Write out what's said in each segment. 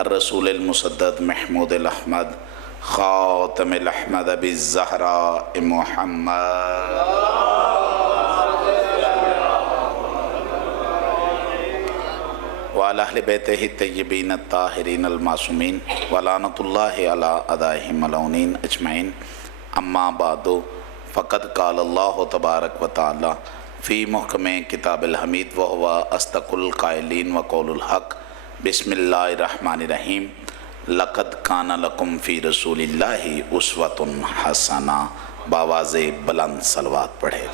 الرسول المسدد محمود الأحمد خاتم الأحمد أبي الزهراء محمد وعلى أهل بيته الطيبين الطاهرين المعصومين ولعنة الله على أعدائهم الملعونين أجمعين. أما بعد فقد قال الله تبارك وتعالى في محكم كتاب الحميد وهو أصدق القائلين وقول الحق. بسم الله الرحمن الرحيم. لقد كان لكم في رسول الله أسوة حسنة. باواز بلند صلوات پڑھے.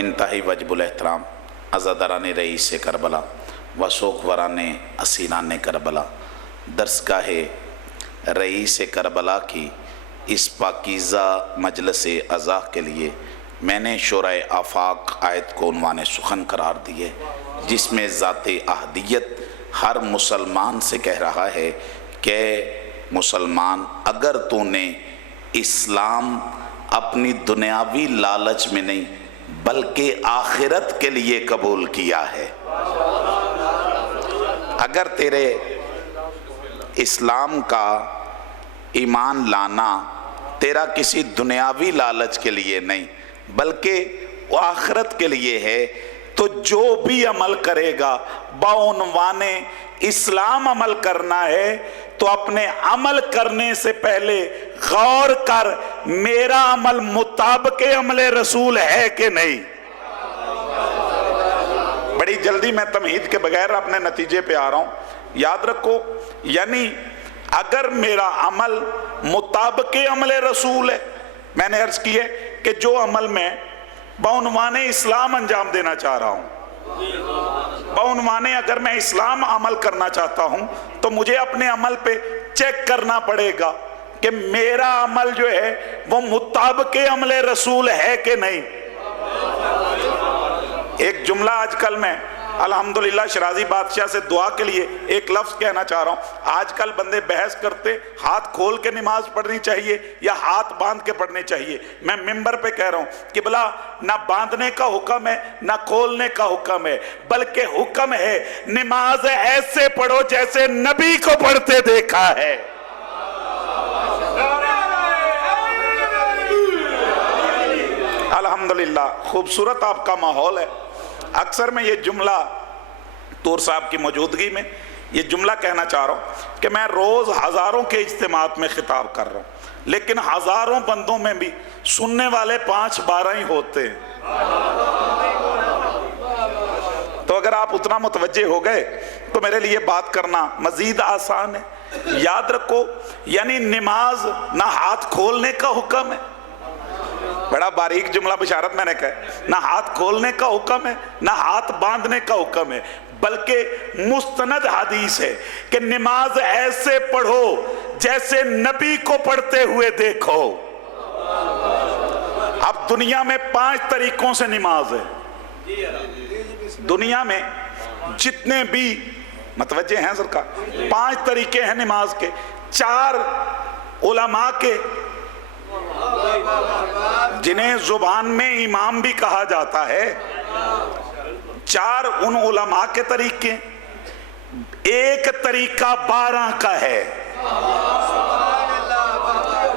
انتہائی واجب الاحترام عزاداران رئیس کربلا و سوکوران اسیران کربلا، درسگاہ رئیس کربلا کی اس پاکیزہ مجلس عزا کے لیے میں نے شورۂ آفاق آیت کو عنوان سخن قرار دیے، جس میں ذات احدیت ہر مسلمان سے کہہ رہا ہے کہ مسلمان، اگر تو نے اسلام اپنی دنیاوی لالچ میں نہیں بلکہ آخرت کے لیے قبول کیا ہے، اگر تیرے اسلام کا ایمان لانا تیرا کسی دنیاوی لالچ کے لیے نہیں بلکہ وہ آخرت کے لیے ہے، تو جو بھی عمل کرے گا بعنوان اسلام عمل کرنا ہے تو اپنے عمل کرنے سے پہلے غور کر میرا عمل مطابق عمل رسول ہے کہ نہیں. بڑی جلدی میں تمہید کے بغیر اپنے نتیجے پہ آ رہا ہوں. یاد رکھو، یعنی اگر میرا عمل مطابق عمل رسول ہے، میں نے عرض کی ہے کہ جو عمل میں بعنوان اسلام انجام دینا چاہ رہا ہوں، بعنوان اگر میں اسلام عمل کرنا چاہتا ہوں تو مجھے اپنے عمل پہ چیک کرنا پڑے گا کہ میرا عمل جو ہے وہ مطابق عمل رسول ہے کہ نہیں. ایک جملہ آج کل میں الحمدللہ شرازی بادشاہ سے دعا کے لیے ایک لفظ کہنا چاہ رہا ہوں. آج کل بندے بحث کرتے ہاتھ کھول کے نماز پڑھنی چاہیے یا ہاتھ باندھ کے پڑھنے چاہیے. میں ممبر پہ کہہ رہا ہوں کہ بلا نہ باندھنے کا حکم ہے نہ کھولنے کا حکم ہے، بلکہ حکم ہے نماز ایسے پڑھو جیسے نبی کو پڑھتے دیکھا ہے. الحمدللہ خوبصورت آپ کا ماحول ہے. اکثر میں یہ جملہ طور صاحب کی موجودگی میں یہ جملہ کہنا چاہ رہا ہوں کہ میں روز ہزاروں کے اجتماعات میں خطاب کر رہا ہوں، لیکن ہزاروں بندوں میں بھی سننے والے 5-12 ہی ہوتے ہیں. تو اگر آپ اتنا متوجہ ہو گئے تو میرے لیے بات کرنا مزید آسان ہے. یاد رکھو، یعنی نماز نہ ہاتھ کھولنے کا حکم ہے، بڑا باریک جملہ بشارت میں نے کہا، نہ ہاتھ کھولنے کا حکم ہے نہ ہاتھ باندھنے کا حکم ہے، بلکہ مستند حدیث ہے کہ نماز ایسے پڑھو جیسے نبی کو پڑھتے ہوئے دیکھو. اب دنیا میں 5 طریقوں سے نماز ہے. دنیا میں جتنے بھی متوجہ ہیں سرکار 5 طریقے ہیں نماز کے. 4 علماء کے جنہیں زبان میں امام بھی کہا جاتا ہے، 4 ان علماء کے طریقے. ایک طریقہ 12 کا ہے.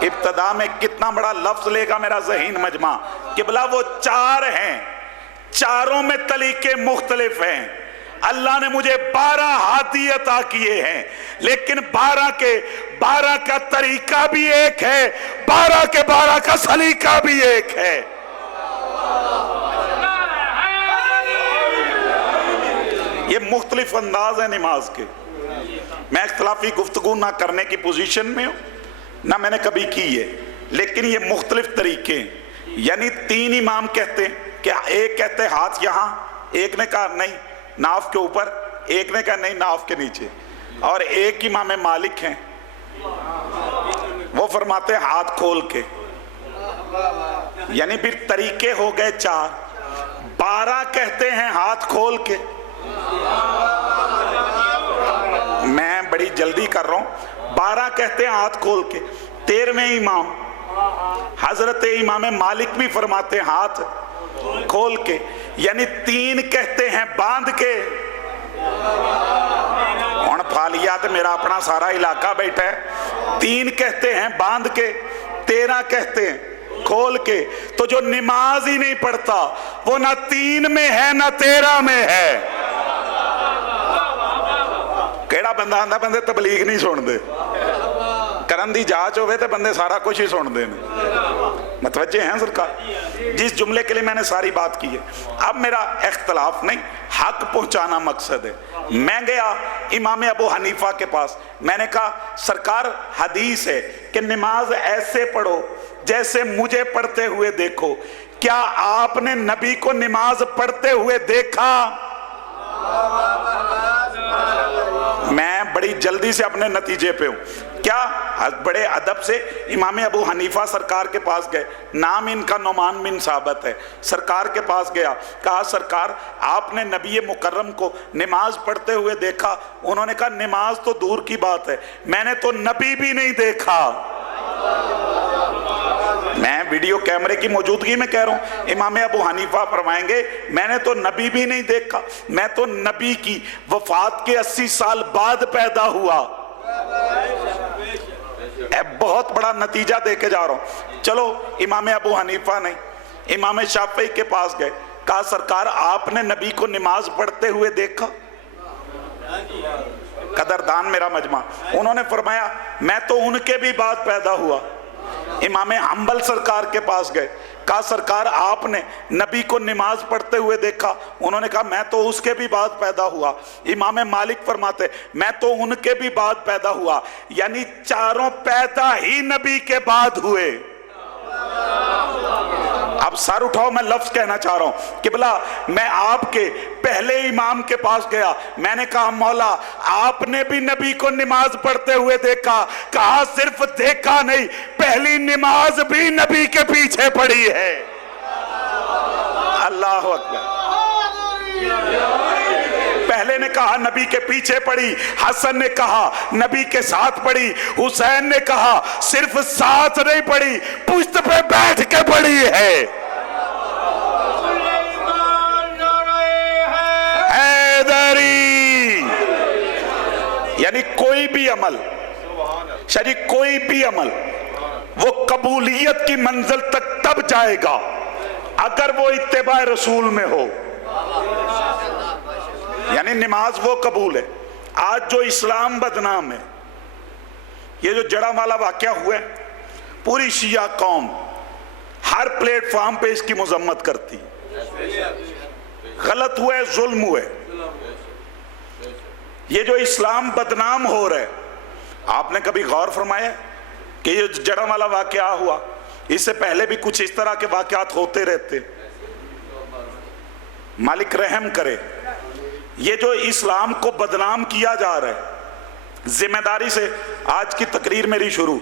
ابتدا میں کتنا بڑا لفظ لے گا میرا ذہین مجمع کہ بلا وہ 4 ہیں، چاروں میں طریقے مختلف ہیں. اللہ نے مجھے 12 ہادی عطا کیے ہیں، لیکن 12 کا طریقہ بھی ایک ہے، 12 کے 12 کا سلیقہ بھی ایک ہے. یہ مختلف انداز ہیں نماز کے. میں اختلافی گفتگو نہ کرنے کی پوزیشن میں ہوں، نہ میں نے کبھی کی ہے، لیکن یہ مختلف طریقے ہیں. یعنی 3 امام کہتے ہیں کہ ایک کہتے ہاتھ یہاں، ایک نے کہا نہیں ناف کے اوپر، ایک نے کہا نہیں ناف کے نیچے، اور ایک امام مالک ہیں وہ فرماتے ہیں ہاتھ کھول کے. یعنی پھر طریقے ہو گئے 4. 12 کہتے ہیں ہاتھ کھول کے. میں بڑی جلدی کر رہا ہوں. 12 کہتے ہیں ہاتھ کھول کے. 13ویں امام حضرت امام مالک بھی فرماتے ہیں ہاتھ کھول کے. یعنی تین کہتے ہیں باندھ کے. ہن پھالیا تے میرا اپنا سارا علاقہ بیٹھا ہے. تین کہتے ہیں باندھ کے, 13 کہتے ہیں کھول کے. تو جو نماز ہی نہیں پڑھتا وہ نہ 3 میں ہے نہ 13 میں ہے. کیڑا بندہ آندا بندے تبلیغ نہیں سن دے, کرن دی جاچ ہوئے تے بندے سارا کچھ ہی سن دے. متوجہ ہیں سرکار؟ جس جملے کے لیے میں نے ساری بات کی ہے. اب میرا اختلاف نہیں, حق پہنچانا مقصد ہے. میں گیا امام ابو حنیفہ کے پاس, میں نے کہا سرکار حدیث ہے کہ نماز ایسے پڑھو جیسے مجھے پڑھتے ہوئے دیکھو. کیا آپ نے نبی کو نماز پڑھتے ہوئے دیکھا؟ میں بڑی جلدی سے اپنے نتیجے پہ ہوں. کیا بڑے ادب سے امام ابو حنیفہ سرکار کے پاس گئے, نام ان کا نعمان بن ثابت ہے. سرکار کے پاس گیا, کہا سرکار آپ نے نبی مکرم کو نماز پڑھتے ہوئے دیکھا؟ انہوں نے کہا نماز تو دور کی بات ہے, میں نے تو نبی بھی نہیں دیکھا. میں ویڈیو کیمرے کی موجودگی میں کہہ رہا ہوں. امام ابو حنیفہ فرمائیں گے میں نے تو نبی بھی نہیں دیکھا, میں تو نبی کی وفات کے 80 سال بعد پیدا ہوا. بہت بڑا نتیجہ دے کے جا رہا ہوں. چلو امام ابو حنیفہ نے امام شافعی کے پاس گئے, کہا سرکار آپ نے نبی کو نماز پڑھتے ہوئے دیکھا؟ قدردان میرا مجمع, انہوں نے فرمایا میں تو ان کے بھی بعد پیدا ہوا. امام حنبل سرکار کے پاس گئے, کہا سرکار آپ نے نبی کو نماز پڑھتے ہوئے دیکھا؟ انہوں نے کہا میں تو اس کے بھی بعد پیدا ہوا. امام مالک فرماتے میں تو ان کے بھی بعد پیدا ہوا. یعنی چاروں پیدا ہی نبی کے بعد ہوئے. اب سر اٹھاؤ, میں لفظ کہنا چاہ رہا ہوں. قبلہ میں آپ کے پہلے امام کے پاس گیا, میں نے کہا مولا آپ نے بھی نبی کو نماز پڑھتے ہوئے دیکھا؟ کہا صرف دیکھا نہیں, پہلی نماز بھی نبی کے پیچھے پڑھی ہے. اللہ اکبر. پہلے نے کہا نبی کے پیچھے پڑھی, حسن نے کہا نبی کے ساتھ پڑھی, حسین نے کہا صرف ساتھ نہیں پڑھی پشت پہ بیٹھ کے پڑھی ہے. حیدری. یعنی کوئی بھی عمل شریک, کوئی بھی عمل وہ قبولیت کی منزل تک تب جائے گا اگر وہ اتباع رسول میں ہو. یعنی نماز وہ قبول ہے. آج جو اسلام بدنام ہے, یہ جو جڑا والا واقعہ ہوا ہے, پوری شیعہ قوم ہر پلیٹ فارم پہ اس کی مذمت کرتی. غلط ہوا ہے, ظلم ہوا ہے. یہ جو اسلام بدنام ہو رہا ہے, آپ نے کبھی غور فرمایا کہ یہ جڑا والا واقعہ ہوا, اس سے پہلے بھی کچھ اس طرح کے واقعات ہوتے رہتے. مالک رحم کرے. یہ جو اسلام کو بدنام کیا جا رہا ہے, ذمہ داری سے آج کی تقریر میری شروع,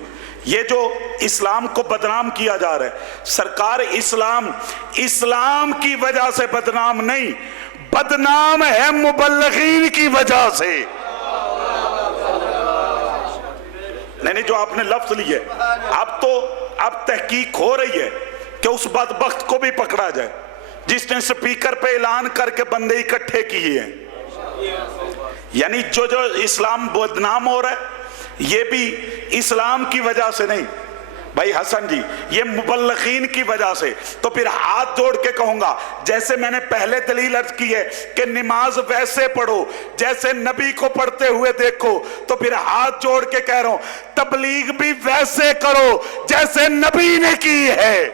یہ جو اسلام کو بدنام کیا جا رہا ہے, سرکار اسلام کی وجہ سے بدنام نہیں, بدنام ہے مبلغین کی وجہ سے. نہیں جو آپ نے لفظ لیے, اب تحقیق ہو رہی ہے کہ اس بدبخت کو بھی پکڑا جائے جس نے سپیکر پہ اعلان کر کے بندے اکٹھے کیے ہیں. یعنی جو اسلام بدنام ہو رہا ہے یہ بھی اسلام کی وجہ سے نہیں بھائی حسن جی, یہ مبلغین کی وجہ سے. تو پھر ہاتھ جوڑ کے کہوں گا, جیسے میں نے پہلے دلیل عرض کی ہے کہ نماز ویسے پڑھو جیسے نبی کو پڑھتے ہوئے دیکھو, تو پھر ہاتھ جوڑ کے کہہ رہا ہوں تبلیغ بھی ویسے کرو جیسے نبی نے کی ہے.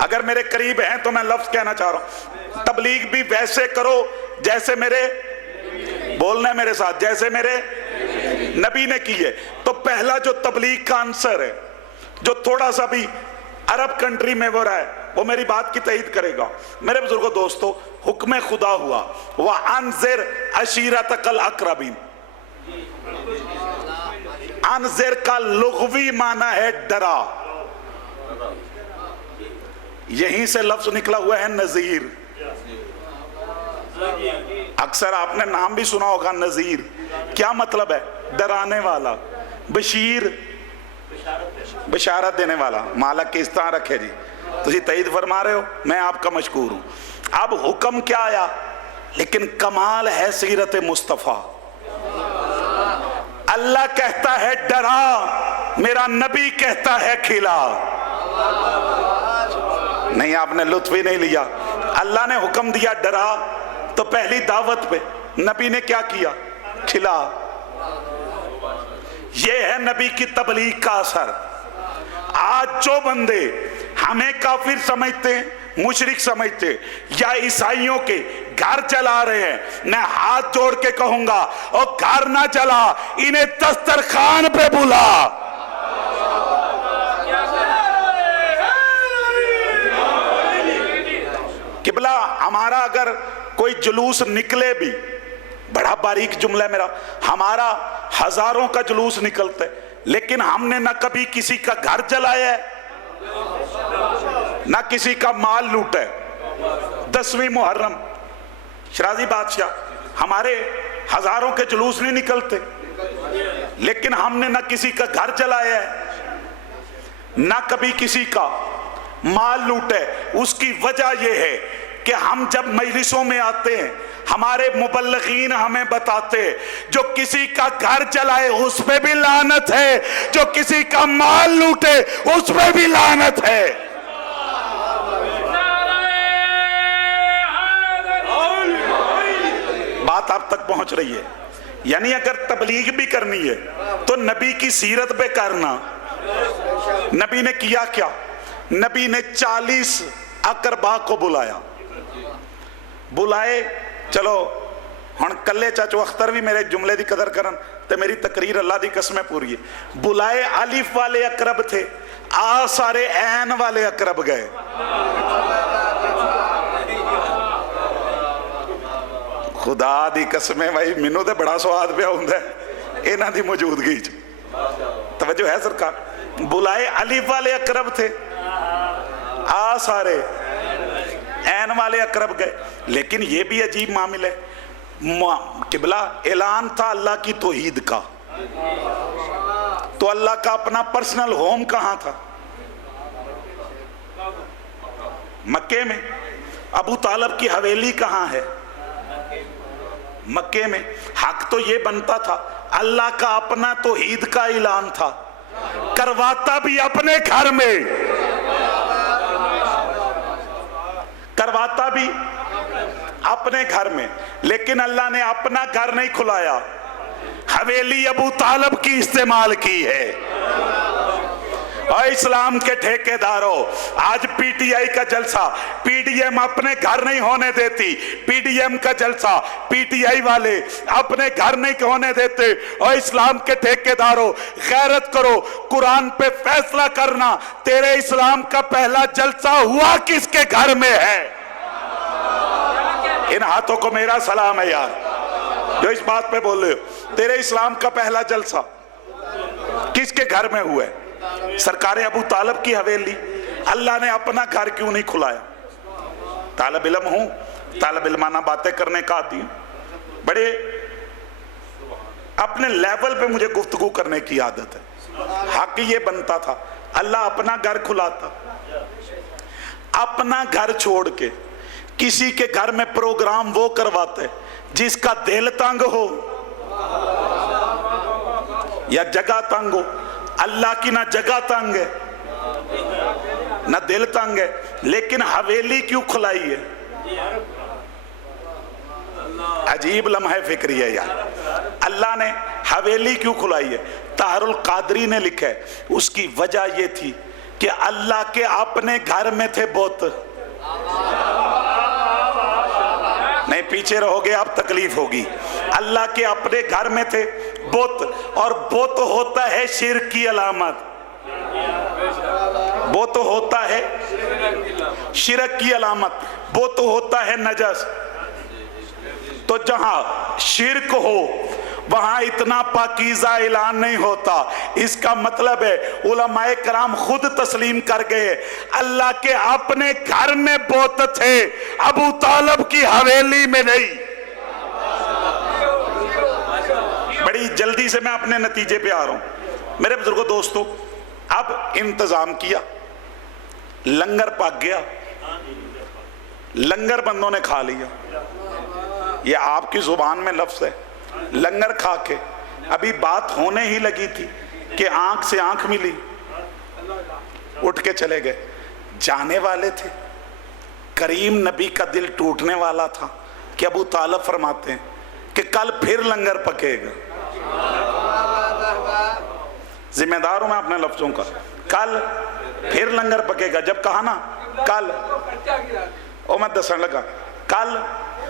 اگر میرے قریب ہیں تو میں لفظ کہنا چاہ رہا ہوں, تبلیغ بھی ویسے کرو جیسے میرے, بولنا ہے میرے ساتھ, جیسے میرے نبی نے کی ہے. تو پہلا جو تبلیغ کا عنصر ہے جو تھوڑا سا بھی عرب کنٹری میں ہو رہا ہے, وہ میری بات کی تائید کرے گا. میرے بزرگوں دوستو, حکم خدا ہوا وَأَنذِرْ عَشِيرَتَكَ الْأَقْرَبِينَ. انذر کا لغوی معنی ہے ڈرا, یہیں سے لفظ نکلا ہوا ہے نذیر. اکثر آپ نے نام بھی سنا ہوگا نذیر. کیا مطلب ہے؟ ڈرانے والا. بشیر بشارت دینے والا. مالک کس طرح رکھے جی, تو یہ تعید فرما رہے ہو، میں آپ کا مشکور ہوں۔ اب حکم کیا آیا، لیکن کمال ہے سیرت مصطفیٰ۔ اللہ کہتا ہے ڈرا، میرا نبی کہتا ہے کھلا۔ نہیں، آپ نے لطف ہی نہیں لیا۔ اللہ نے حکم دیا ڈرا، تو پہلی دعوت پہ نبی نے کیا کیا؟ کھلا۔ یہ ہے نبی کی تبلیغ کا اثر۔ آج جو بندے ہمیں کافر سمجھتے ہیں، مشرک سمجھتے یا عیسائیوں کے گھر جلا رہے ہیں، میں ہاتھ جوڑ کے کہوں گا اور گھر نہ جلا، انہیں دسترخوان پہ بلا۔ قبلہ ہمارا اگر کوئی جلوس نکلے بھی، بڑا باریک جملہ ہے میرا، ہمارا ہزاروں کا جلوس نکلتا ہے، لیکن ہم نے نہ کبھی کسی کا گھر جلایا ہے، نہ کسی کا مال لوٹا ہے۔ 10ویں محرم شرازی بادشاہ، ہمارے ہزاروں کے جلوس نہیں نکلتے، لیکن ہم نے نہ کسی کا گھر جلایا ہے، نہ کبھی کسی کا مال لوٹا ہے۔ اس کی وجہ یہ ہے کہ ہم جب مجلسوں میں آتے ہیں، ہمارے مبلغین ہمیں بتاتے ہیں جو کسی کا گھر جلائے اس پہ بھی لعنت ہے، جو کسی کا مال لوٹے اس پہ بھی لعنت ہے۔ بات آپ تک پہنچ رہی ہے؟ یعنی اگر تبلیغ بھی کرنی ہے تو نبی کی سیرت پہ کرنا۔ نبی نے کیا کیا؟ نبی نے 40 اقربا کو بلائے، چلو ہن کلے چاچو اختر بھی میرے جملے دی قدر کرن تے میری تقریر اللہ دی قسمیں پوری ہے۔ بلائے الف والے اقرب تھے، سارے عین والے اقرب گئے۔ خدا دی قسمیں بھائی، مینوں تے بڑا سواد پیا ہوندا ہے انہاں دی موجودگی چ۔ توجہ ہے سرکار؟ بلائے الف والے اقرب تھے، سارے عین والے اقرب گئے۔ لیکن یہ بھی عجیب معامل ہے، قبلہ اعلان تھا اللہ کی توحید کا، تو اللہ کا اپنا پرسنل ہوم کہاں تھا؟ مکے میں۔ ابو طالب کی حویلی کہاں ہے؟ مکے میں۔ حق تو یہ بنتا تھا، اللہ کا اپنا توحید کا اعلان تھا، کرواتا بھی اپنے گھر میں، کرواتا بھی اپنے گھر میں، لیکن اللہ نے اپنا گھر نہیں کھلایا، حویلی ابو طالب کی استعمال کی ہے۔ اور اسلام کے ٹھیکے داروں، آج پی ٹی آئی کا جلسہ پی ڈی ایم اپنے گھر نہیں ہونے دیتی، پی ڈی ایم کا جلسہ پی ٹی آئی والے اپنے گھر نہیں ہونے دیتے۔ اور اسلام کے ٹھیکے داروں، غیرت کرو، قرآن پہ فیصلہ کرنا، تیرے اسلام کا پہلا جلسہ ہوا کس کے گھر میں ہے؟ ان ہاتھوں کو میرا سلام ہے یار، جو اس بات پہ بول رہے ہو، تیرے اسلام کا پہلا جلسہ کس کے گھر میں ہوا ہے؟ سرکار ابو طالب کی حویلی۔ اللہ نے اپنا گھر کیوں نہیں کھلایا؟ طالب علم ہوں، طالب علمانہ باتیں کرنے کا عادی ہوں، بڑے اپنے لیول پہ مجھے گفتگو کرنے کی عادت ہے۔ حق یہ بنتا تھا اللہ اپنا گھر کھلاتا، اپنا گھر چھوڑ کے کسی کے گھر میں پروگرام وہ کرواتے جس کا دل تنگ ہو یا جگہ تنگ ہو۔ اللہ کی نہ جگہ تنگ ہے نہ دل تنگ ہے، لیکن حویلی کیوں کھلائی ہے؟ عجیب لمحہ فکری ہے یار، اللہ نے حویلی کیوں کھلائی ہے؟ طاہر القادری نے لکھا ہے، اس کی وجہ یہ تھی کہ اللہ کے اپنے گھر میں تھے بت۔ نہیں پیچھے رہو گے آپ تکلیف ہوگی۔ اللہ کے اپنے گھر میں تھے بت، اور بت ہوتا ہے شرک کی علامت، بت ہوتا ہے شرک کی علامت، بت ہوتا ہے نجس۔ تو جہاں شرک ہو وہاں اتنا پاکیزہ اعلان نہیں ہوتا۔ اس کا مطلب ہے علماء کرام خود تسلیم کر گئے اللہ کے اپنے گھر میں بت تھے، ابو طالب کی حویلی میں نہیں۔ بڑی جلدی سے میں اپنے نتیجے پہ آ رہا ہوں میرے بزرگوں دوستوں۔ اب انتظام کیا، लंगर पक गया, लंगर बंदों ने खा लिया। ये आपकी जुबान में लफ्ज है। लंगर खा के अभी बात होने ही लगी थी कि आंख से आंख मिली, उठ के चले गए। जाने वाले थे, करीम नबी का दिल टूटने वाला था कि अबू तालिब फरमाते हैं कि कल फिर लंगर पकेगा। जिम्मेदार हूं मैं अपने लफ्जों का। कल फिर लंगर पकेगा। जब कहा ना कल, ओ मैं दसन लगा, कल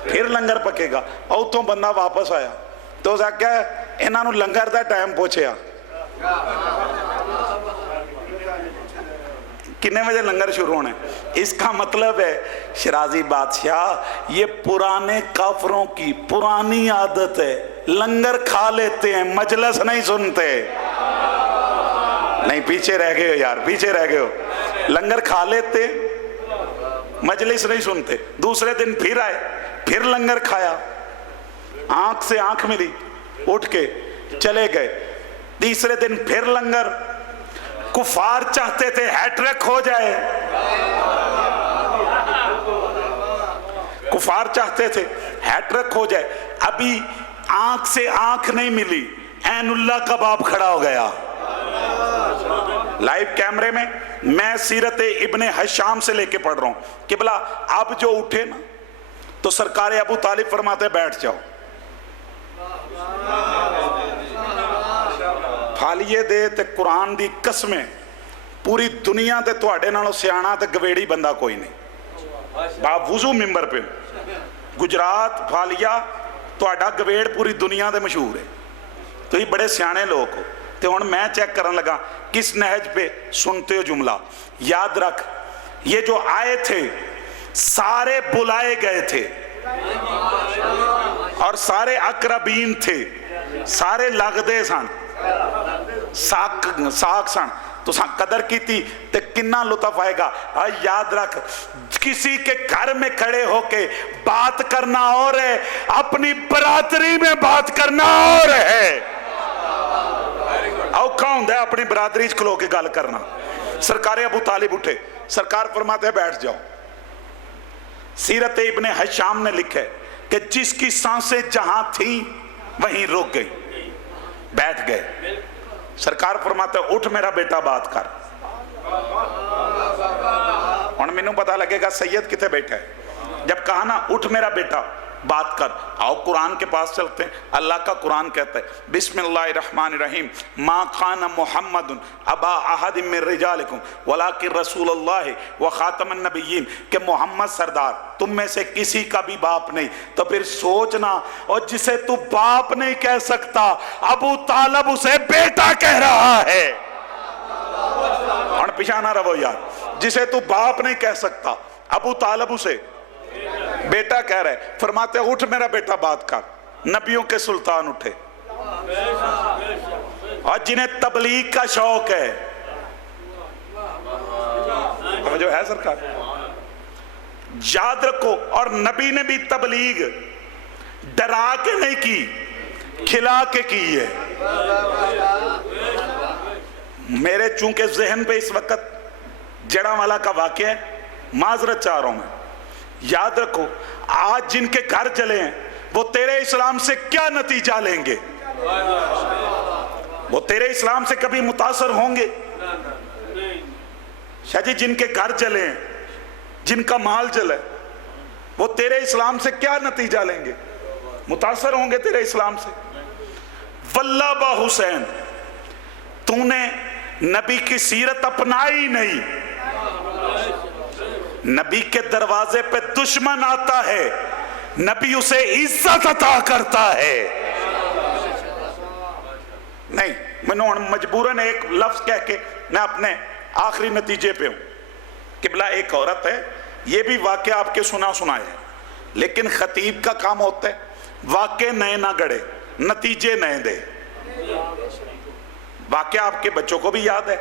फिर लंगर पकेगा। और उतों बंदा वापस आया तो उस आख्या इन्हां नूं लंगर दा टाइम पूछया कितने बजे लंगर शुरू होना है। इसका मतलब है शिराजी बादशाह, ये पुराने काफरों की पुरानी आदत है, लंगर खा लेते हैं, मजलिस नहीं सुनते। नहीं, पीछे रह गए हो यार, पीछे रह गए हो। लंगर खा लेते, मजलिस नहीं सुनते। दूसरे दिन फिर आए, फिर लंगर खाया, आंख से आंख मिली, उठ के चले गए। तीसरे दिन फिर लंगर। कुफार चाहते थे हैट्रिक हो जाए, कुफार चाहते थे हैट्रिक हो जाए। अभी आंख से आंख नहीं मिली, ऐनुल्लाह कबाब खड़ा हो गया। लाइव कैमरे में मैं सीरत इब्ने हशाम से लेके पढ़ रहा हूं कि भला अब जो उठे ना तो सरकार अबू तालिब फरमाते बैठ जाओ। फालिए दे ते कुरान दी कसमें पूरी दुनिया ते तुहाडे नालों सियाणा ते गवेड़ी बंदा कोई नहीं। बावजू मिंबर पे गुजरात फालिया तुहाडा गवेड़ पूरी दुनिया ते मशहूर है। तुसीं बड़े सियाणे लोग हो। तो हुण मैं चेक करन लगा किस नहज पे सुनते हो जुमला। याद रख, ये जो आए थे सारे बुलाए गए थे और सारे अकरबीन थे, सारे लगदे सन, साक सन। तो कदर की थी ते किन्ना लुत्फ आएगा। याद रख, किसी के घर में खड़े होके बात करना और है, अपनी बरादरी में बात करना और है। औखा हुंदा है अपनी बरादरी च खलो के गल करना। सरकार अबू तालिब उठे, सरकार फरमाते बैठ जाओ। सीरत इब्ने हशाम ने लिखा है कि जिसकी सांसें जहां थी वहीं रुक गई, बैठ गए। सरकार फरमाते उठ मेरा बेटा बात कर। हुण मैनू पता लगेगा सैयद किथे बैठा है। जब कहा ना उठ मेरा बेटा बात कर, आओ कुरान के पास चलते हैं। अल्लाह का कुरान कहता है बिस्मिल्लाहिर्रहमानिर्रहीम, मा खान मुहम्मदुन अबा अहद मिन रिजालिकुम वलाकिन रसूलुल्लाह व खातमन नबिय्यीन, कि मोहम्मद सरदार तुम में से किसी का भी बाप नहीं। तो फिर सोचना, और जिसे तू बाप नहीं कह सकता अबू तालिब उसे बेटा कह रहा है। और पीछा ना रहो यार, जिसे तू बाप नहीं कह सकता अबू तालिब उसे बेटा कह रहे। फरमाते उठ मेरा बेटा बात कर। नबियों के सुल्तान उठे, और जिन्हें तबलीग का शौक है, जो है सरकार, याद रखो, और नबी ने भी तबलीग डरा के नहीं की, खिला के की है। मेरे चूंकि जहन पे इस वक्त जड़ावाला का वाकया है, माजरत चाह रहा हूं मैं। याद रखो, आज जिनके घर जले हैं वो तेरे इस्लाम से क्या नतीजा लेंगे? वो तेरे इस्लाम से कभी मुतासर होंगे? शायद जिनके घर जले हैं, जिनका माल जले, वो तेरे इस्लाम से क्या नतीजा लेंगे? मुतासर होंगे तेरे इस्लाम से। वल्लाबा हुसैन, तूने नबी की सीरत अपनाई नहीं। नबी के दरवाजे पे दुश्मन आता है, नबी उसे इज्जत अता करता है। नहीं, मैंने मजबूरन एक लफ्ज कह के मैं अपने आखिरी नतीजे पे हूं कि भला एक औरत है, ये भी वाकया आपके सुना है, लेकिन खतीब का काम होता है वाकये नए ना गढ़े, नतीजे नए दे। वाकया आपके बच्चों को भी याद है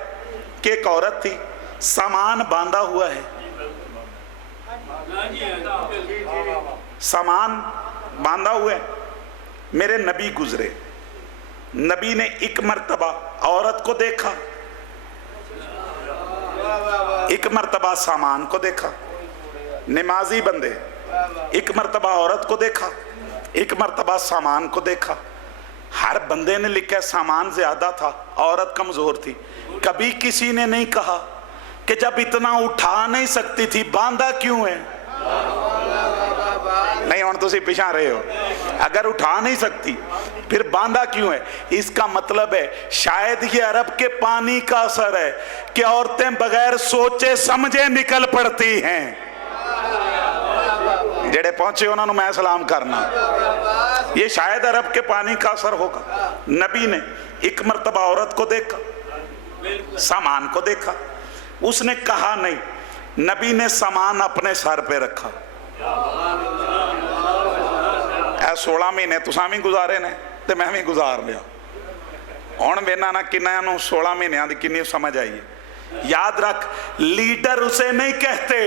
कि एक औरत थी, सामान बांधा हुआ है, सामान बांधा हुआ है। मेरे नबी गुजरे, नबी ने एक मर्तबा औरत को देखा, एक मर्तबा सामान को देखा, नमाजी बंदे, एक मर्तबा औरत को देखा, एक मर्तबा सामान को देखा। हर बंदे ने लिखा सामान ज्यादा था, औरत कमजोर थी। कभी किसी ने नहीं कहा कि जब इतना उठा नहीं सकती थी बांधा क्यों है? नहीं, हम तुसी पिछा रहे हो। अगर उठा नहीं सकती फिर बांधा क्यों है? इसका मतलब है शायद ये अरब के पानी का असर है कि औरतें बगैर सोचे समझे निकल पड़ती हैं। जेड़े पहुंचे उन्होंने मैं सलाम करना, ये शायद अरब के पानी का असर होगा। नबी ने एक मर्तबा औरत को देखा, सामान को देखा, उसने कहा नहीं, नबी ने सामान अपने सर पे रखा। 16 महीने तुसां भी गुजारे ने ते मैं भी गुजार लिया। हुण वेना ना किन्ना नूं 16 महीनों की कितनी समझ आई है। याद रख, लीडर उसे नहीं कहते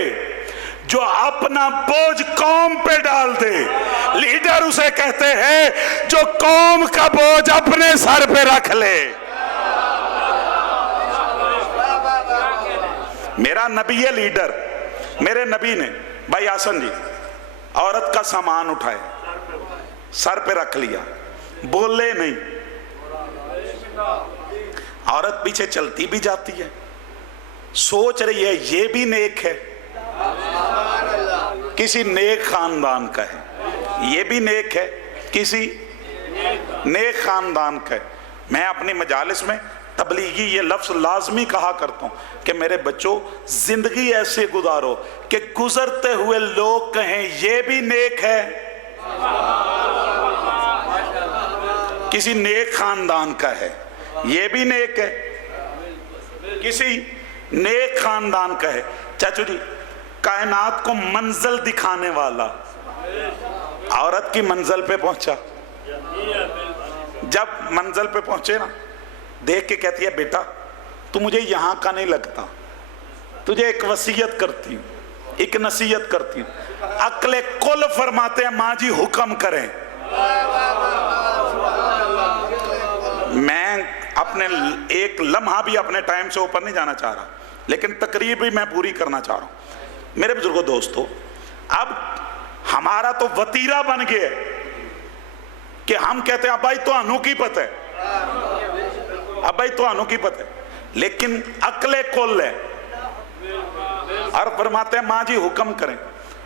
जो अपना बोझ कौम पे डाल दे, लीडर उसे कहते हैं जो कौम का बोझ अपने सर पे रख ले। मेरा नबी है लीडर। मेरे नबी ने भाई आसन जी औरत का सामान उठाए, सर पे रख लिया, बोले नहीं। औरत पीछे चलती भी जाती है, सोच रही है ये भी नेक है, किसी नेक खानदान का है, ये भी नेक है, किसी नेक खानदान का है। मैं अपनी मजालिस में तबलीगी ये लफ्ज़ लाजमी कहा करता हूँ कि मेरे बच्चों जिंदगी ऐसे गुजारो कि गुजरते हुए लोग कहें ये भी नेक है, किसी नेक खानदान का है, ये भी नेक है, किसी नेक खानदान का है। चाचू जी, कायनात को मंजिल दिखाने वाला औरत की मंजिल पे पहुंचा। जब मंजिल पे पहुंचे ना, देख के कहती है बेटा तू मुझे यहां का नहीं लगता, तुझे एक वसीयत करती हूं, एक नसीहत करती हूं। अक्ले कुल फरमाते हैं माँ जी हुक्म करें। मैं अपने एक लम्हा भी अपने टाइम से ऊपर नहीं जाना चाह रहा, लेकिन तकरीर भी मैं पूरी करना चाह रहा हूं। मेरे बुजुर्गों दोस्तों, अब हमारा तो वतीरा बन गया कि हम कहते हैं अब भाई तो अनु की पता है, अब भाई तो अनु की पता है, लेकिन अकले कुल है। और फरमाते हैं माँ जी हुक्म करें।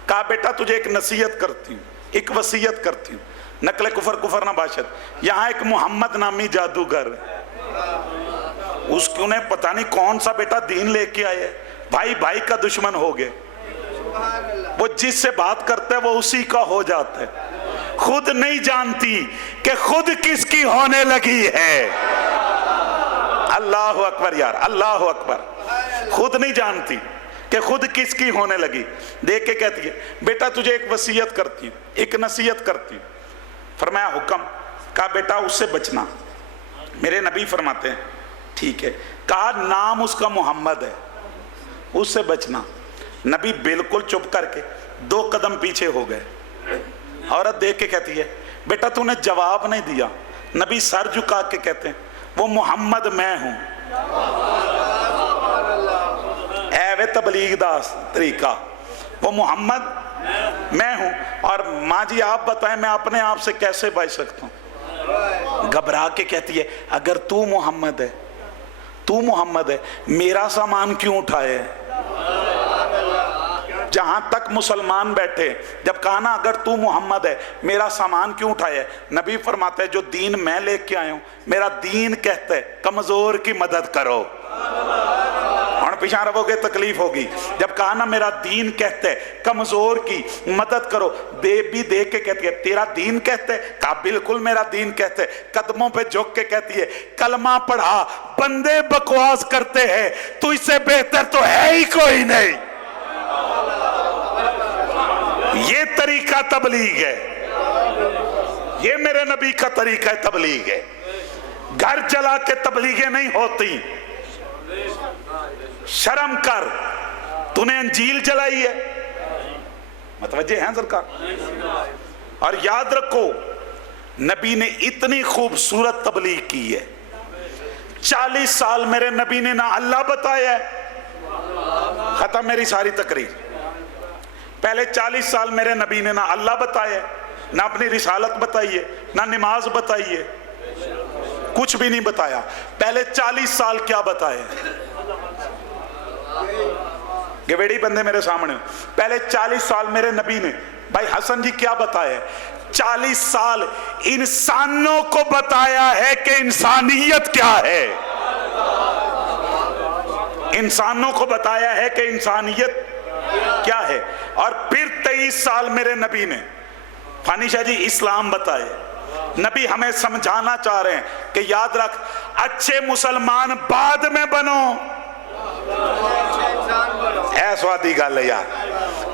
कहा बेटा तुझे एक नसीहत करती हूँ, एक वसीयत करती हूँ, नकले कुफर कुफर ना बाशत। यहाँ एक मोहम्मद नामी जादूगर है, उसके उन्हें पता नहीं कौन सा बेटा दीन लेके आए, भाई भाई का दुश्मन हो गए। वो जिससे बात करते हैं वो उसी का हो जाता है। खुद नहीं जानती कि खुद किसकी होने लगी है। अल्लाह अकबर यार, अल्लाह अकबर। खुद नहीं जानती कि खुद किसकी होने लगी। देख के कहती है बेटा तुझे एक वसीयत करती हूँ, एक नसीहत करती हूँ। फरमाया हुक्म। कहा बेटा उससे बचना। मेरे नबी फरमाते हैं ठीक है। कहा नाम उसका मोहम्मद है, उससे बचना। नबी बिल्कुल चुप करके 2 कदम पीछे हो गए। औरत देख के कहती है बेटा तूने जवाब नहीं दिया। नबी सर झुका के कहते हैं वो मोहम्मद मैं हूं। ऐवे तबलीग दा तरीका, वो मोहम्मद मैं हूं। और माँ जी आप बताएं मैं अपने आप से कैसे बच सकता हूं। घबरा के कहती है अगर तू मोहम्मद है, तू मोहम्मद है, मेरा सामान क्यों उठाए? जहां तक मुसलमान बैठे, जब कहा ना अगर तू मोहम्मद है मेरा सामान क्यों उठाए, नबी फरमाते हैं जो दीन मैं लेके आया हूं, मेरा दीन कहता है कमजोर की मदद करो। और पीछा रहोगे तकलीफ होगी। जब कहा ना मेरा दीन कहता है कमजोर की मदद करो, बेबी देख के कहती है तेरा दीन कहता है? कहा बिल्कुल मेरा दीन कहता है। कदमों पे झुक के कहती है कलमा पढ़ा, बंदे बकवास करते हैं, तू इससे बेहतर तो है ही कोई नहीं। ये तरीका तबलीग है, ये मेरे नबी का तरीका है तबलीग है। घर जला के तबलीगें नहीं होती। शर्म कर, तूने अंजील जलाई है, मतवज्जे हैं सरकार। और याद रखो नबी ने इतनी खूबसूरत तबलीग की है। 40 साल मेरे नबी ने ना अल्लाह बताया है खत्म मेरी सारी तकरीर। पहले 40 साल मेरे नबी ने ना अल्लाह बताया, ना अपनी रिसालत बताई है, ना नमाज बताई है, कुछ भी नहीं बताया। पहले 40 साल क्या बताया? गवेड़ी बंदे मेरे सामने, पहले 40 साल मेरे नबी ने, भाई हसन जी क्या बताया? 40 साल इंसानों को बताया है कि इंसानियत क्या है। इंसानों को बताया है कि इंसानियत क्या है। और फिर 23 साल मेरे नबी ने फानी शाह जी इस्लाम बताए। नबी हमें समझाना चाह रहे हैं कि याद रख, अच्छे मुसलमान बाद में बनो। ऐसी गल है यार,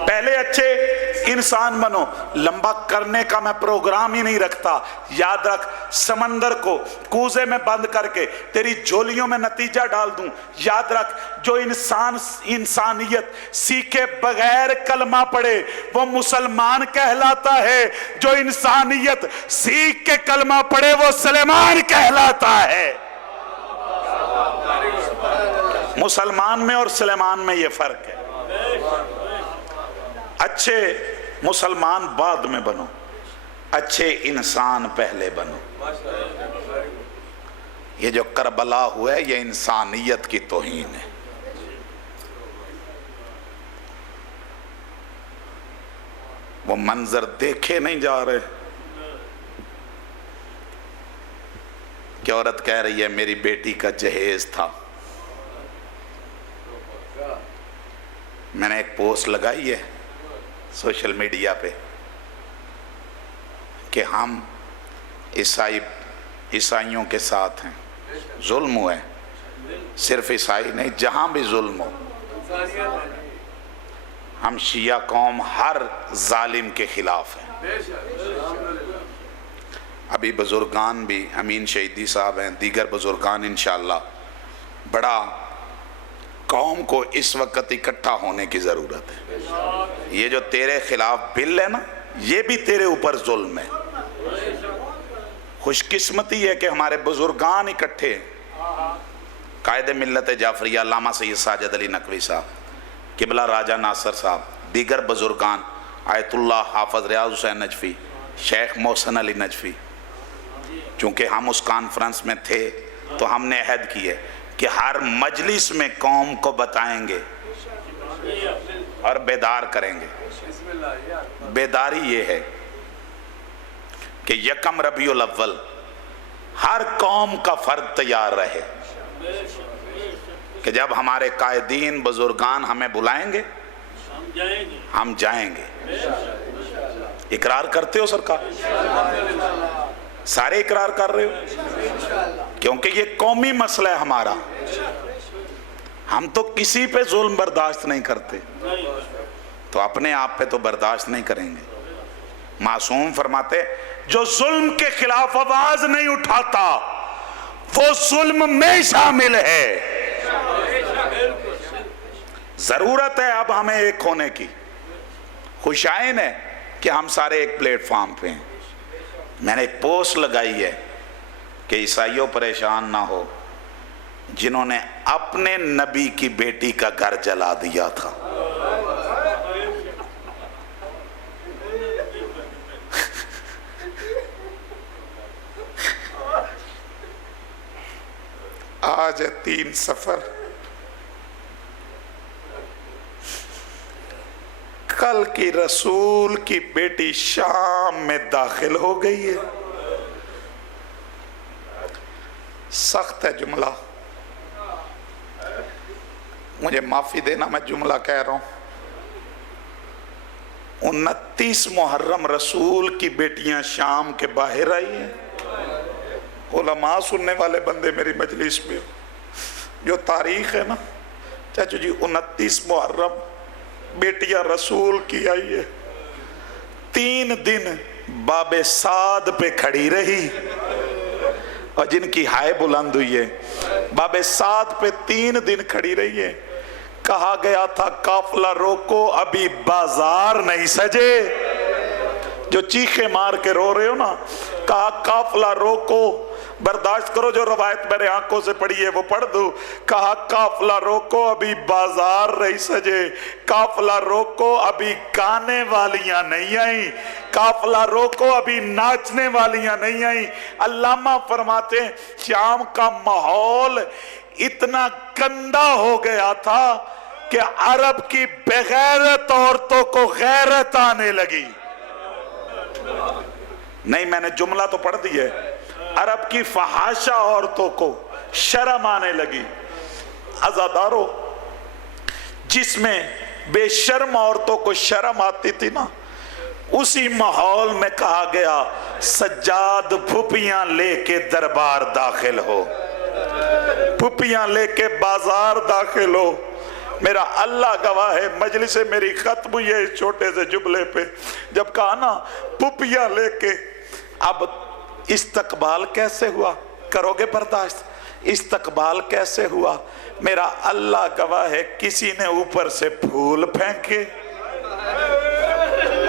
पहले अच्छे इंसान बनो। लंबा करने का मैं प्रोग्राम ही नहीं रखता। याद रख, समंदर को कूजे में बंद करके तेरी झोलियों में नतीजा डाल दूं। याद रख, जो इंसान इंसानियत सीखे बगैर कलमा पढ़े वो मुसलमान कहलाता है, जो इंसानियत सीख के कलमा पढ़े वो सुलेमान कहलाता है। मुसलमान में और सुलेमान में ये फर्क है। अच्छे मुसलमान बाद में बनो, अच्छे इंसान पहले बनो। ये जो करबला हुआ है ये इंसानियत की तौहीन है। वो मंजर देखे नहीं जा रहे कि औरत कह रही है मेरी बेटी का जहेज था। मैंने एक पोस्ट लगाई है सोशल मीडिया पे कि हम ईसाइयों के साथ हैं। जुल्म हुआ है, सिर्फ ईसाई नहीं, जहां भी जुल्म हो, हम शिया कौम हर जालिम के खिलाफ हैं। अभी बुजुर्गान भी, अमीन शहीदी साहब हैं, दीगर बुजुर्गान, इंशाअल्लाह बड़ा कौम को इस वक्त इकट्ठा होने की जरूरत है। ये जो तेरे खिलाफ बिल है ना, ये भी तेरे ऊपर जुल्म है। खुशकिस्मती है कि हमारे बुजुर्गान इकट्ठे हैं। कायद मिल्लत जाफरिया अल्लामा सैयद साजिद अली नकवी साहब, किबला राजा नासर साहब, दीगर बुजुर्गान, आयतुल्लाह हाफिज रियाज हुसैन नजफी, शेख मोहसिन अली नजफी। चूँकि हम उस कॉन्फ्रेंस में थे तो हमने अहद की है कि हर मजलिस में कौम को बताएंगे और बेदार करेंगे। बेदारी ये है कि यकम रबीउल अव्वल हर कौम का फर्द तैयार रहे कि जब हमारे कायदीन बुजुर्गान हमें बुलाएंगे हम जाएंगे। इकरार करते हो सरकार? सारे इकरार कर रहे हो? क्योंकि ये कौमी मसला है हमारा। हम तो किसी पे जुल्म बर्दाश्त नहीं करते, तो अपने आप पे तो बर्दाश्त नहीं करेंगे। मासूम फरमाते, जो जुल्म के खिलाफ आवाज नहीं उठाता वो जुल्म में शामिल है। जरूरत है अब हमें एक होने की। खुशाइन है कि हम सारे एक प्लेटफॉर्म पे हैं। मैंने एक पोस्ट लगाई है कि ईसाइयों परेशान ना हो जिन्होंने अपने नबी की बेटी का घर जला दिया था। आज है 3 सफर, कल की रसूल की बेटी शाम में दाखिल हो गई है। सख्त है जुमला, मुझे माफी देना मैं जुमला कह रहा हूं। 29 मुहर्रम रसूल की बेटियां शाम के बाहर आई हैं। उलमा सुनने वाले बंदे मेरी मजलिस में, जो तारीख है ना चाचू जी, 29 मुहर्रम बेटियां रसूल की आई है। 3 दिन बाबे साद पे खड़ी रही और जिनकी हाय बुलंद हुई है, बाबे साद पे 3 दिन खड़ी रही है। कहा गया था काफिला रोको अभी बाजार नहीं सजे, जो चीखे मार के रो रहे हो ना, कहा काफिला रोको, बर्दाश्त करो, जो रवायत मेरे आंखों से पड़ी है वो पढ़ दो। कहा काफिला रोको, अभी बाजार नहीं सजे, काफिला रोको, अभी गाने वालियां नहीं आई, काफिला रोको, अभी नाचने वालियां नहीं आई। अल्लामा फरमाते हैं शाम का माहौल इतना गंदा हो गया था कि अरब की बेगैरत औरतों को गैरत आने लगी। नहीं, मैंने जुमला तो पढ़ दी है। अरब की फहाशा औरतों को शर्म आने लगी। अज़ादारों, जिसमें बेशर्म औरतों को शर्म आती थी ना, उसी माहौल में कहा गया सज्जाद फुपियां लेके दरबार दाखिल हो, फुपियां लेके बाजार दाखिल हो। मेरा अल्लाह गवाह है, मजलिस से मेरी खत्म हुई है इस छोटे से जुमले पे। जब कहा ना फुपियां लेके, अब इस्तकबाल कैसे हुआ, करोगे बर्दाश्त? इस्तकबाल कैसे हुआ? मेरा अल्लाह गवाह है, किसी ने ऊपर से फूल फेंके।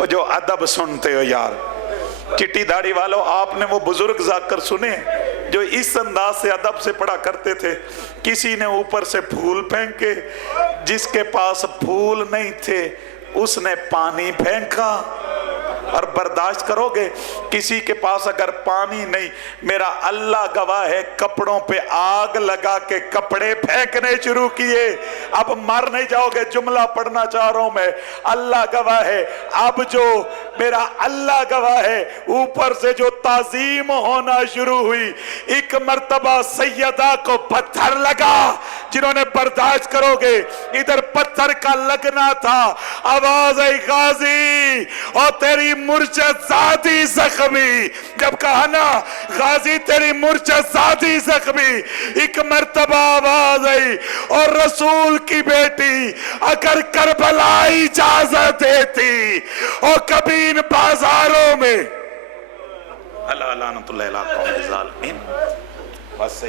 जो अदब सुनते हो यार, चिट्टी दाढ़ी वालों, आपने वो बुजुर्ग जाकर सुने जो इस अंदाज से अदब से पढ़ा करते थे। किसी ने ऊपर से फूल फेंके, जिसके पास फूल नहीं थे उसने पानी फेंका। और बर्दाश्त करोगे? किसी के पास अगर पानी नहीं, मेरा अल्लाह गवाह है, कपड़ों पे आग लगा के कपड़े फेंकने शुरू किए। अब मर नहीं जाओगे, जुमला पढ़ना चाह रहा हूं मैं। अल्लाह गवाह है, अब जो मेरा अल्लाह गवाह है, ऊपर से जो ताजीम होना शुरू हुई। एक मर्तबा सैयदा को पत्थर लगा, जिन्होंने बर्दाश्त करोगे, इधर पत्थर का लगना था, आवाज आई गाजी और तेरी मुर्शदादी जख्मी। जब कहा ना गाजी तेरी मुर्शदादी जख्मी, एक मर्तबा आवाज आई और रसूल की बेटी अगर करबला इजाजत देती और कभी इन बाजारों में अल्लाह लानतुल्लाह अलैहि ज़ालिमीन। बस